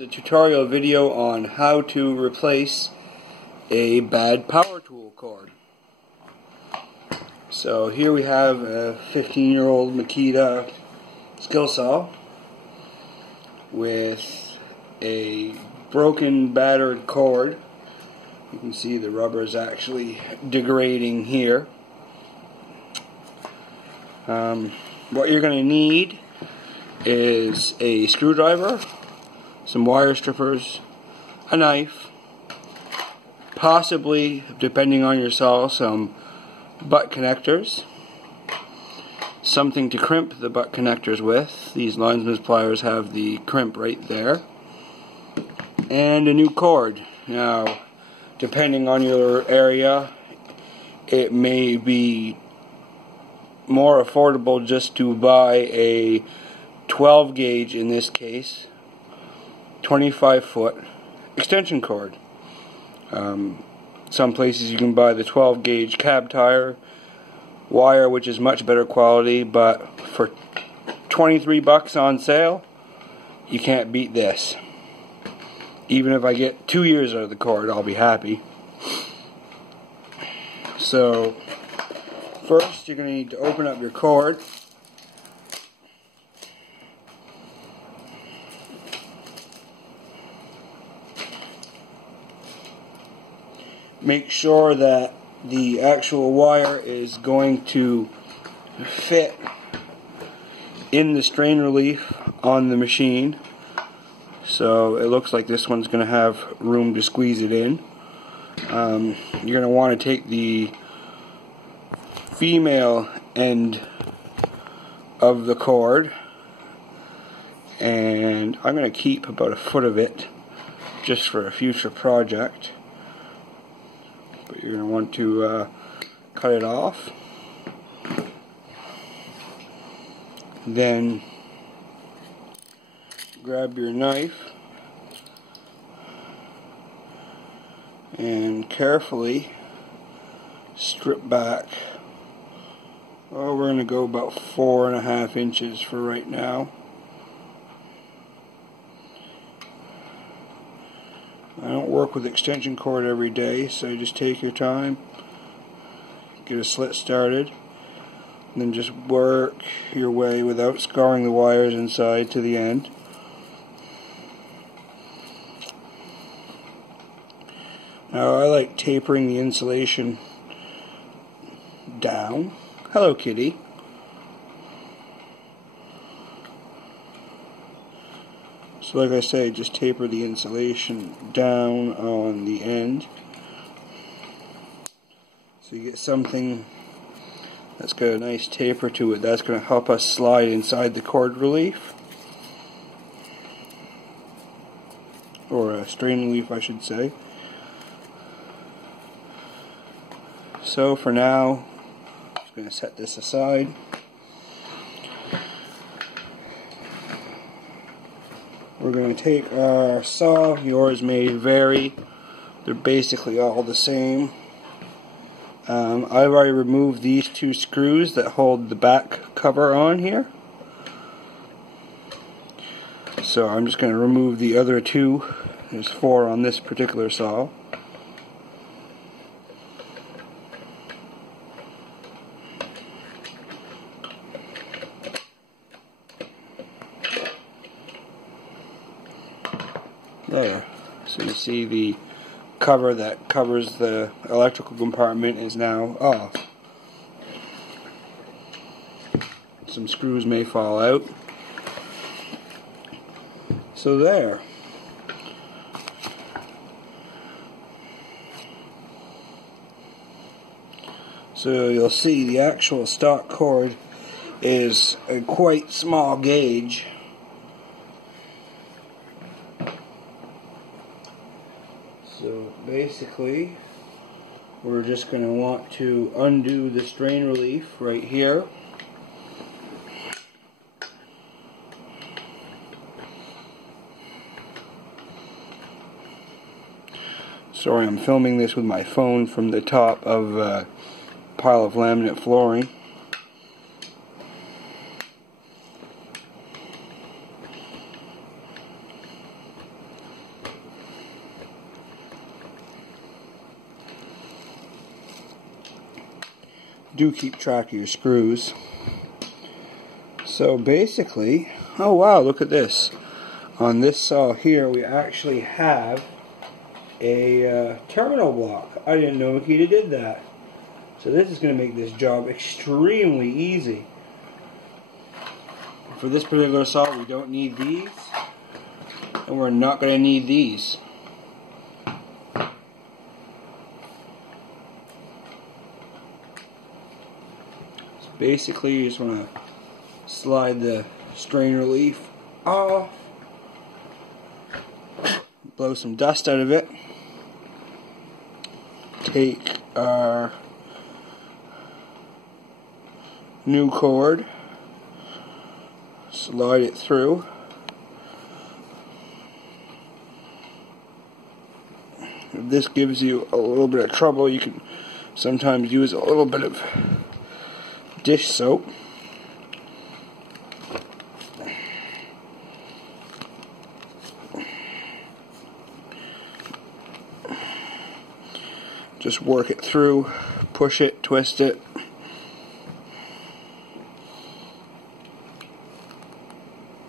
A tutorial video on how to replace a bad power tool cord. So here we have a 15-year-old Makita skill saw with a broken, battered cord. You can see the rubber is actually degrading here. What you're going to need is a screwdriver, some wire strippers, a knife, possibly, depending on your saw, some butt connectors, something to crimp the butt connectors with. These linesman's pliers have the crimp right there, and a new cord. Now, depending on your area, it may be more affordable just to buy a 12 gauge, in this case, 25-foot extension cord. Some places you can buy the 12 gauge cab tire wire, which is much better quality, but for 23 bucks on sale, you can't beat this. Even if I get 2 years out of the cord, I'll be happy. So first you're going to need to open up your cord. Make sure that the actual wire is going to fit in the strain relief on the machine. So it looks like this one's going to have room to squeeze it in. You're going to want to take the female end of the cord, and I'm going to keep about a foot of it just for a future project. But you're going to want to cut it off. Then grab your knife and carefully strip back. Oh, we're going to go about 4.5 inches for right now. I don't work with extension cord every day, so just take your time, get a slit started, and then just work your way without scarring the wires inside to the end. Now I like tapering the insulation down. Hello, kitty. So like I say, just taper the insulation down on the end, so you get something that's got a nice taper to it. That's going to help us slide inside the cord relief, or a strain relief I should say. So for now, I'm just going to set this aside. We're going to take our saw. Yours may vary. They're basically all the same. I've already removed these 2 screws that hold the back cover on here. So I'm just going to remove the other 2. There's 4 on this particular saw. There. So you see the cover that covers the electrical compartment is now off. Some screws may fall out. So there. So you'll see the actual stock cord is a quite small gauge. So basically, we're just going to want to undo the strain relief right here. Sorry, I'm filming this with my phone from the top of a pile of laminate flooring. do keep track of your screws. So basically, oh wow, look at this. On this saw here, we actually have a terminal block. I didn't know Makita did that. So this is going to make this job extremely easy. For this particular saw, we don't need these, and we're not going to need these. So basically, you just want to slide the strain relief off, blow some dust out of it, take our new cord, slide it through, if this gives you a little bit of trouble, you can sometimes use a little bit of dish soap. Just work it through, push it, twist it.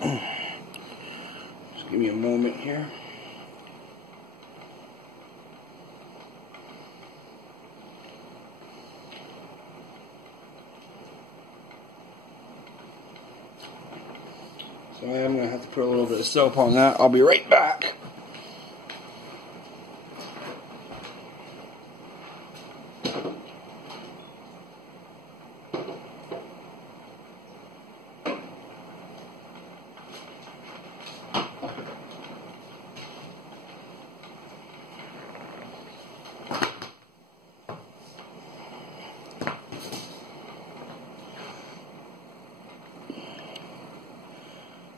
Just give me a moment here. So I am going to have to put a little bit of soap on that. I'll be right back.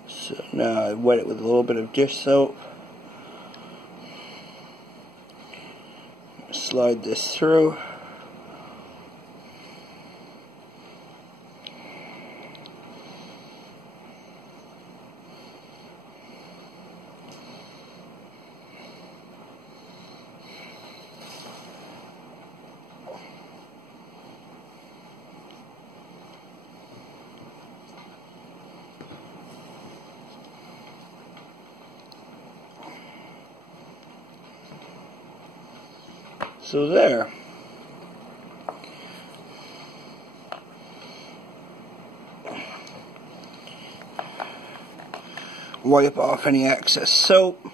So now I wet it with a little bit of dish soap. Slide this through. So there. Wipe off any excess soap.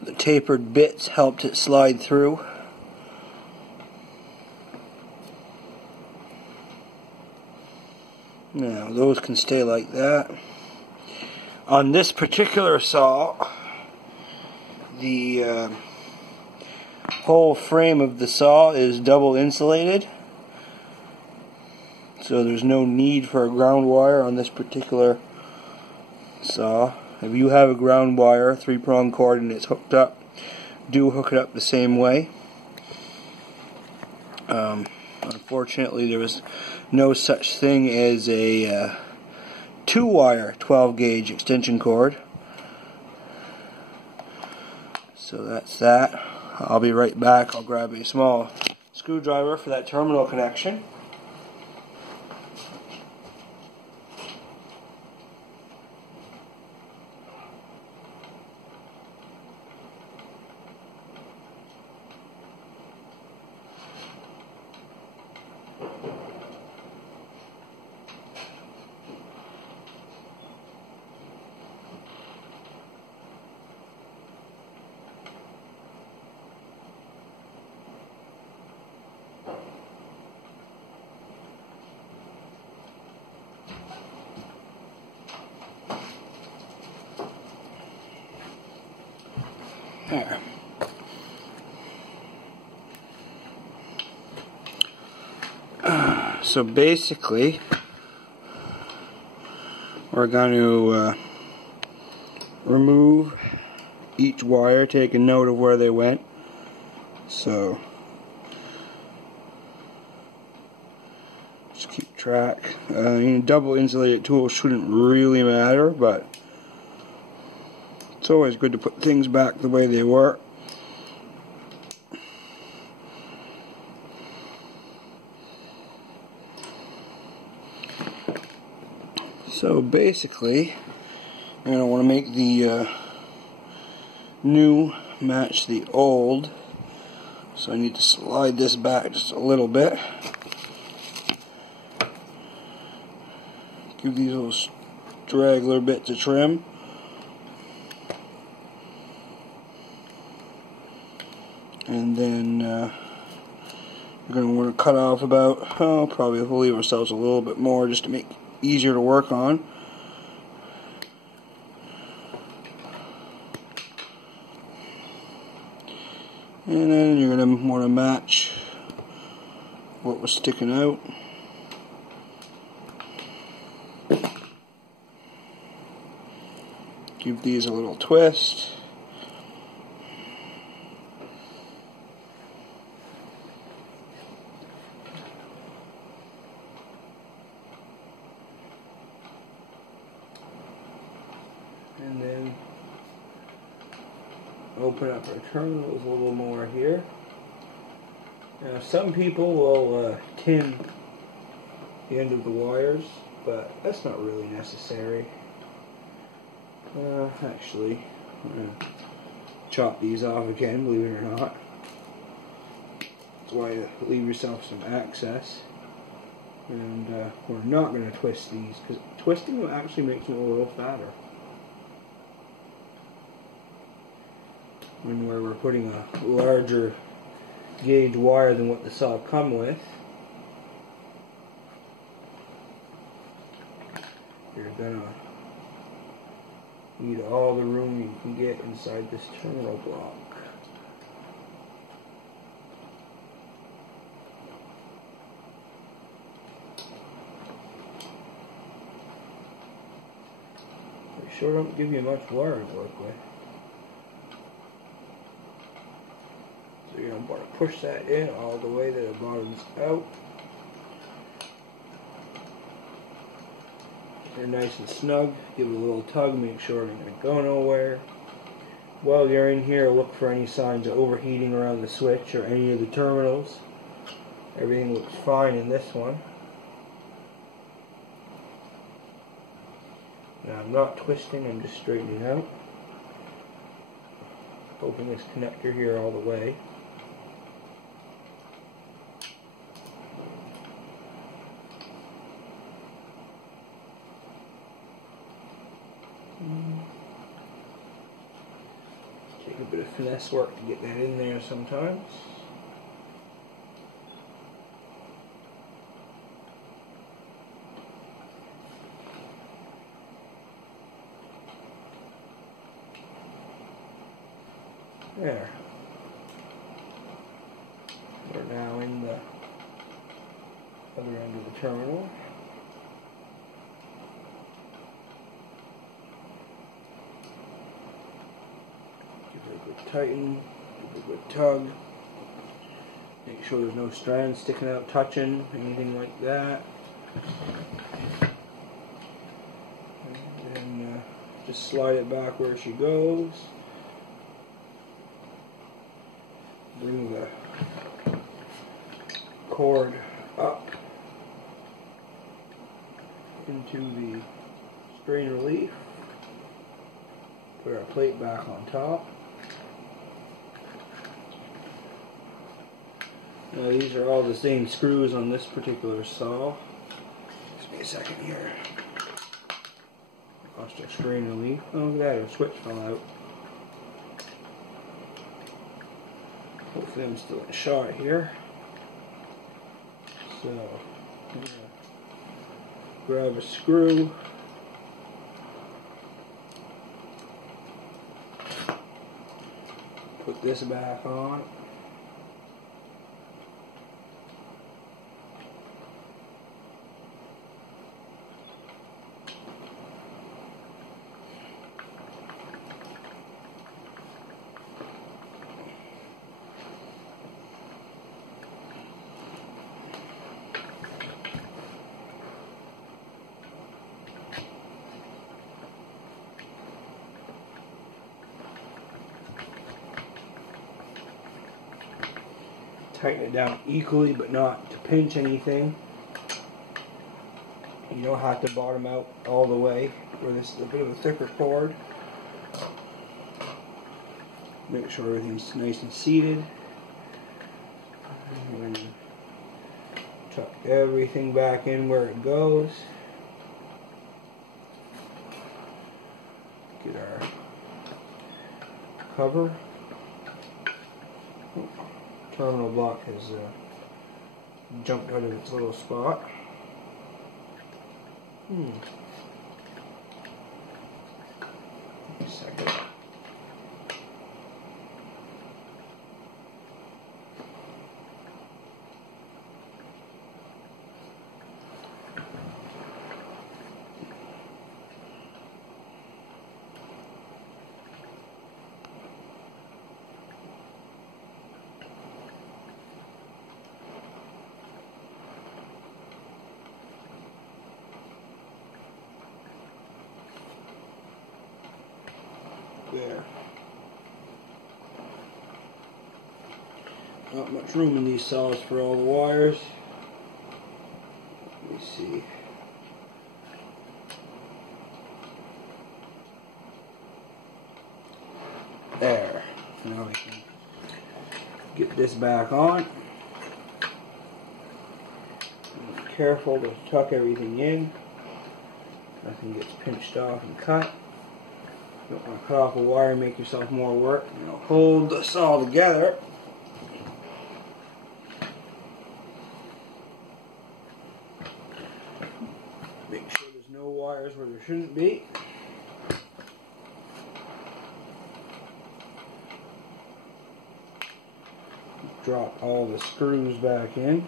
The tapered bits helped it slide through. Now those can stay like that. On this particular saw, the whole frame of the saw is double insulated, so there's no need for a ground wire on this particular saw. If you have a ground wire, 3-prong cord, and it's hooked up, do hook it up the same way. Unfortunately, there was no such thing as a 2-wire 12-gauge extension cord. So that's that. I'll be right back. I'll grab a small screwdriver for that terminal connection. There. So basically, we're going to remove each wire, take a note of where they went. So just keep track. Double insulated tools shouldn't really matter, but it's always good to put things back the way they were. So basically, you're going to want to make the new match the old. So I need to slide this back just a little bit. Give these little straggler bits a trim. And then you're going to want to cut off about, probably we'll leave ourselves a little bit more just to make it easier to work on. And then you're going to want to match what was sticking out. Give these a little twist. And then open up our terminals a little more here. Now some people will tin the end of the wires, but that's not really necessary. Actually, I'm going to chop these off again, believe it or not. That's why you leave yourself some access. And we're not going to twist these, because twisting them actually makes them a little fatter. When we're putting a larger gauge wire than what the saw come with, you're going to need all the room you can get inside this terminal block. They sure don't give you much wire to work with. So you're going to want to push that in all the way that it bottoms out. They're nice and snug. Give it a little tug, make sure it ain't going to go nowhere. While you're in here, look for any signs of overheating around the switch or any of the terminals. Everything looks fine in this one. Now I'm not twisting, I'm just straightening out. Open this connector here all the way. Take a bit of finesse work to get that in there sometimes. There. We're now in the other end of the terminal. Give it a good tighten, give it a good tug. Make sure there's no strands sticking out, touching, anything like that. And then just slide it back where she goes. Bring the cord up into the strain relief. Put our plate back on top. Now these are all the same screws on this particular saw. Just me a second here. Lost our strain relief. Oh, look at that, our switch fell out. Hopefully I'm still in shot here. So, I'm gonna grab a screw. Put this back on. Tighten it down equally, but not to pinch anything. You don't have to bottom out all the way, where this is a bit of a thicker cord. Make sure everything's nice and seated. And then tuck everything back in where it goes. Get our cover. Terminal block has jumped out of its little spot. Wait a second. There. Not much room in these saws for all the wires. Let me see. There. Now we can get this back on. Be careful to tuck everything in. Nothing gets pinched off and cut. You don't want to cut off a wire and make yourself more work. Now hold the saw together. Make sure there's no wires where there shouldn't be. Drop all the screws back in.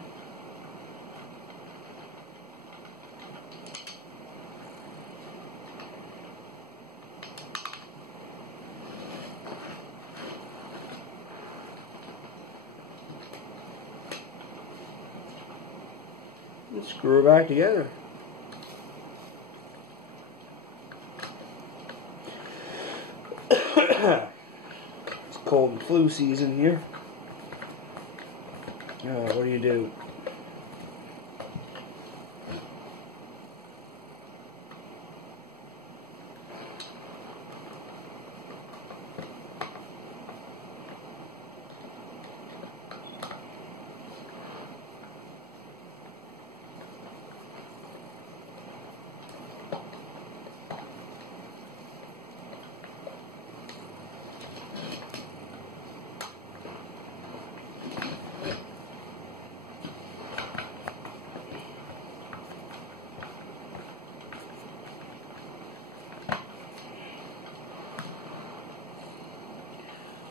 And screw it back together. It's cold and flu season here. What do you do?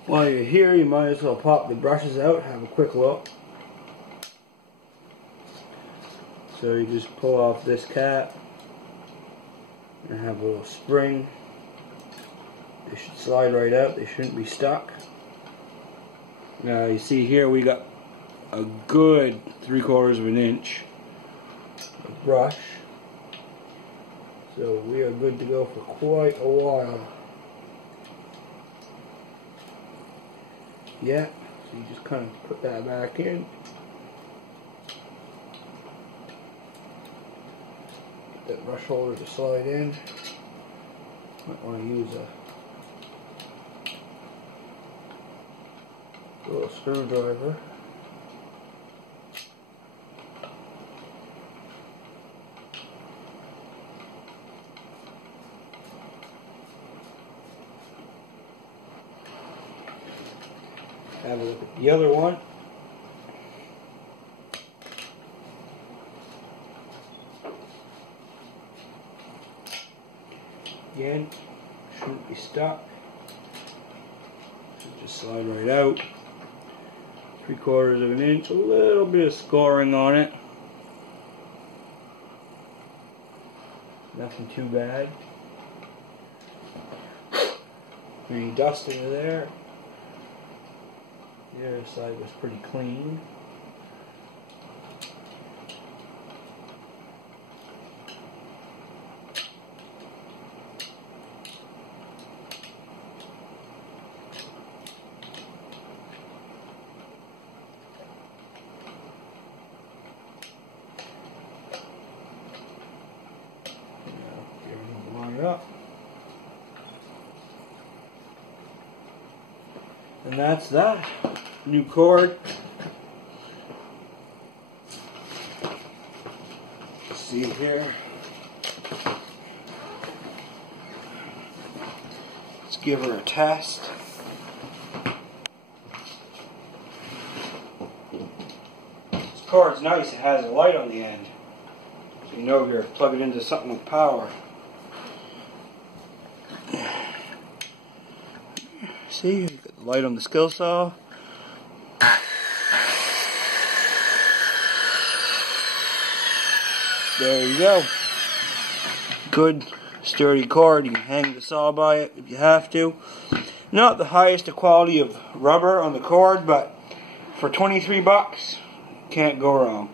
While you're here, you might as well pop the brushes out, have a quick look. So you just pull off this cap and have a little spring. They should slide right out, they shouldn't be stuck. Now you see here we got a good 3/4 of an inch of brush. So we are good to go for quite a while. Yeah, so you just kind of put that back in. Get that brush holder to slide in. Might want to use a little screwdriver. Have a look at the other one. Again, shouldn't be stuck. Should just slide right out. 3/4 of an inch, a little bit of scoring on it. Nothing too bad. Any dust into there. The other side was pretty clean. it up. And that's that. New cord. See here. Let's give her a test. This cord's nice. It has a light on the end. So you know you're plugging into something with power. See, you got the light on the skill saw. There you go. Good sturdy cord. You can hang the saw by it if you have to. Not the highest quality of rubber on the cord, but for 23 bucks, can't go wrong.